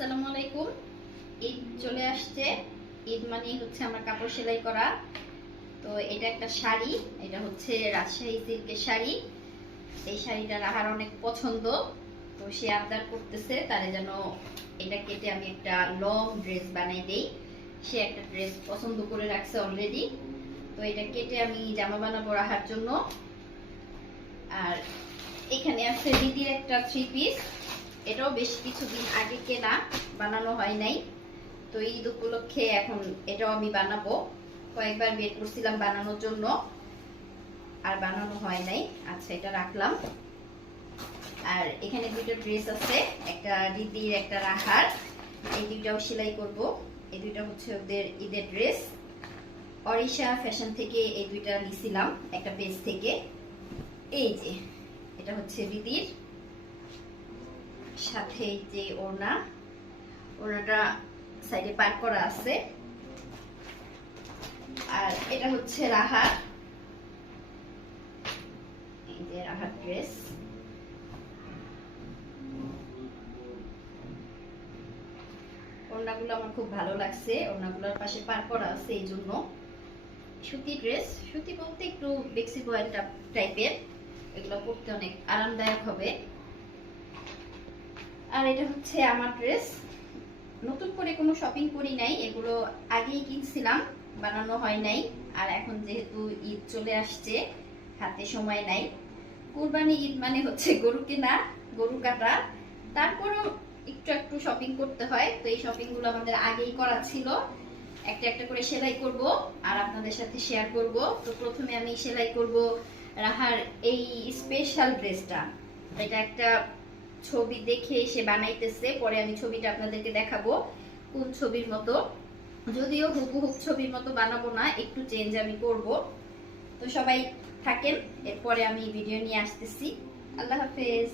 আসসালামু আলাইকুম। ঈদ চলে আসছে। ঈদ হচ্ছে আমার কাপড় সেলাই করা। তো এটা একটা শাড়ি, এটা হচ্ছে রাজশাহী সিল্কের শাড়ি। এই শাড়িটা রাহার অনেক পছন্দ। তো সে আবদার করতেছে তারে যেন এটা কেটে আমি একটা লং ড্রেস বানাই দেই। সে একটা ড্রেস পছন্দ করে রাখছে অলরেডি তো এটা কেটে আমি জামা বানাবো রাহার জন্য। আর এখানে আছে দিদির একটা থ্রি পিস এটাও বেশ কিছুদিন আগে কেনা, বানানো হয় নাই। তো ঈদ উপলক্ষে এখন এটাও আমি বানাবো। কয়েকবার বের করছিলাম বানানোর জন্য, আর বানানো হয় নাই। আচ্ছা এটা রাখলাম। আর এখানে দুটো ড্রেস আছে, একটা দিদির, একটা রাহার। এই দুইটাও সেলাই করব। এই দুইটা হচ্ছে ওদের ঈদের ড্রেস। অরিশা ফ্যাশন থেকে এই দুইটা নিছিলাম, একটা পেজ থেকে। এই যে, এটা হচ্ছে দিদির। সাথে যে ওড়না, ওড়নাটা সাইডে পার করা আছে। আর এটা হচ্ছে রাহার এই যে রাহার ড্রেস। ওড়নাগুলো আমার খুব ভালো লাগছে। ওড়নাগুলোর পাশে পার করা আছে এই জন্য। সুতি ড্রেস। সুতি বলতে একটু বেক্সি বয়েল টাইপের। এগুলো পরতে অনেক আরামদায়ক হবে। আর এটা হচ্ছে আমার ড্রেস নতুন করে কোনো শপিং করি নাই, এগুলো আগেই কিনছিলাম, বানানো হয় নাই। আর এখন যেহেতু ঈদ চলে আসছে, হাতে সময় নাই। কুরবানি ঈদ মানে হচ্ছে গরু কেনা, গরু কাটা। তারপরেও একটু একটু শপিং করতে হয়, তো এই শপিংগুলো আমাদের আগেই করা ছিল। একটা একটা করে সেলাই করব আর আপনাদের সাথে শেয়ার করব। তো প্রথমে আমি সেলাই করব রাহার এই স্পেশাল ড্রেসটা এটা একটা ছবি দেখে সে বানাইতেছে, পরে আমি ছবিটা আপনাদেরকে দেখাবো কোন ছবির মতো। যদিও হুবহুব ছবির মতো বানাবো না, একটু চেঞ্জ আমি করব। তো সবাই থাকেন, এরপরে আমি ভিডিও নিয়ে আসতেছি। আল্লাহ হাফেজ।